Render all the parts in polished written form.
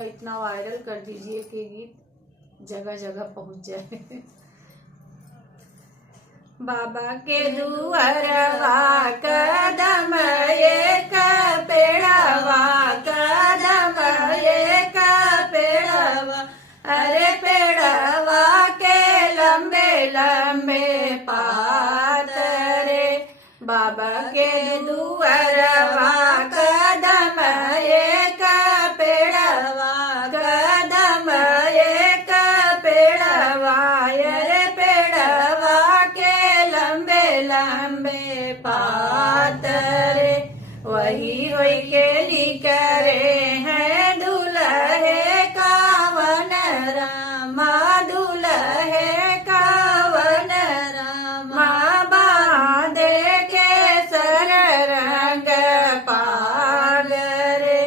इतना वायरल कर दीजिए कि गीत जगह जगह पहुंच जाए। बाबा के दुअरवा कदम एक पेड़वा, कदम एक पेड़वा, अरे पेड़वा के लंबे लंबे पात रे। बाबा के दुअरवा कदम एक पेड़वा, कदम एक पेड़वा, अरे पेड़वा के लंबे लंबे पात रे। वही होई के निकरे हैं दुल्हे कावन रामा, दुल्हे कावन रामा, बांधे के सर रंग पाग रे।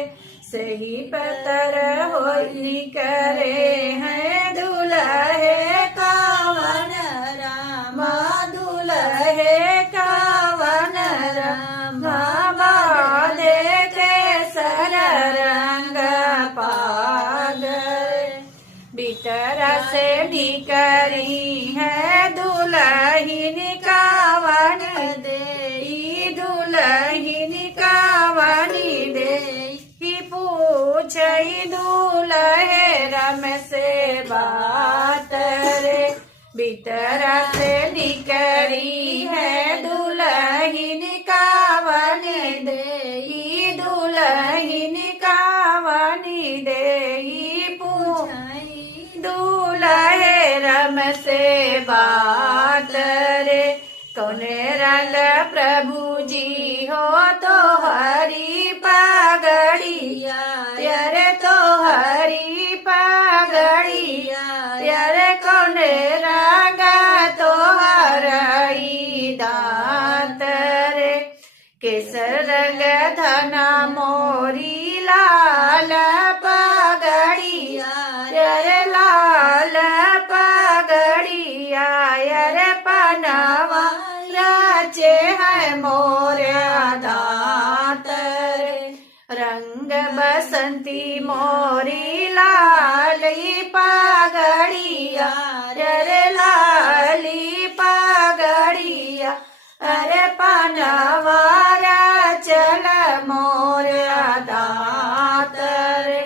सही पतर होली करे हैं दुल्हे कावन रामा, दुल्हे कावन रामा, बांधे के सर रंग पाग रे। बिटरा से निकरी है दुल्हिन कावन देई, दुल्हिन कावनी देई, पूछई दुल्हे रम से बात रे। बिटरा से निकरी है दुल्हिन कावन देई, दुल्हिन कावनी देई, पूछई दुल्हे रम से बात रे। कौने रंग प्रभु जी हो तो हरी पगड़िया, यारे तो हरी पगड़िया, यारे कौने रंग तो हरई दांत रे। केसर रंग धना मोरी लाल पगड़िया, यारे लाल पगड़िया, यारे पनावा राचे है मोरिया दांत रे। रंग बसंती मोरी लाली पगड़िया, रे लाली पगड़िया, अरे पनवारा चल मोरिया दांत रे।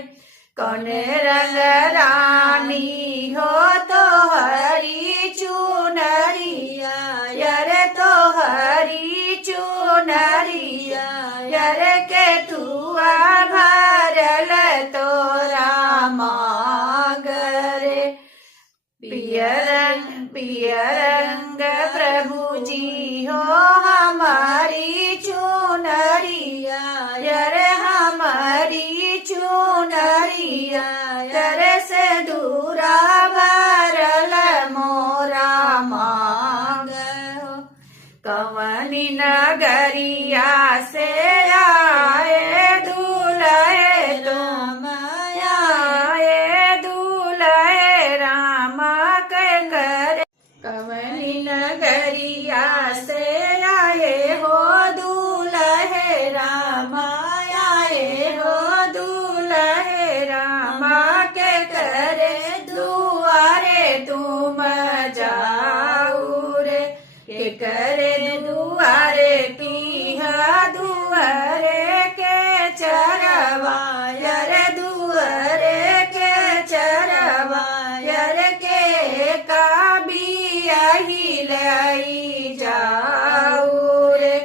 कौन रंग रानी हो तो हरी चुनरिया, यरे तो हरी चुनरिया, यरे के तुआ भरल तोरा मांग रे। पियर रंग प्रभु जी हो हमारी चुनरिया, यरे हमारी चुनरिया, यरे से दूरा भरल मोरा मांग हो। कवनी नगरिया से आए दुल्हे तुम, आए दुल्हे राम के करे। कवनी नगरिया से आए हो दुल्हे राम, आए हो दुल्हे राम के करे दुआरे तुम जाऊ रे। के करे दुआरे पीहा दुआरे के चरवा, यरे दुआरे के चरवा, यरे के काबिया हिलाई जाऊ रे।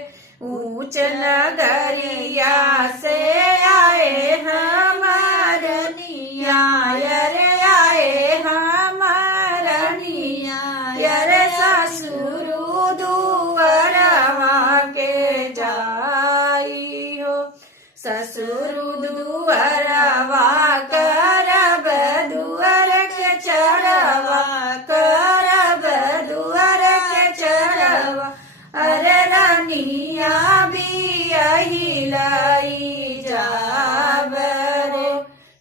ऊंच नगरिया से आए हमरनिया, यरे आए हमरनिया, यरे ससुरु दुअरवा के जाई हो। ससुरु दुअरवा करब दुअर के चढ़वा, करब दुअर के चढ़वा, अरे रानिया भी अहिलाई जाब रे।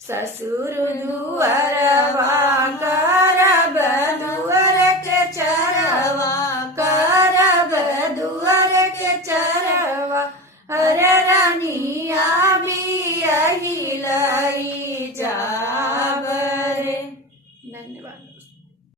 ससुर दुअरवा करब दुअर के चढ़वा, करब दुअर के चढ़वा, अरे रानिया भी अहिलाई जा। धन्यवाद दोस्तों।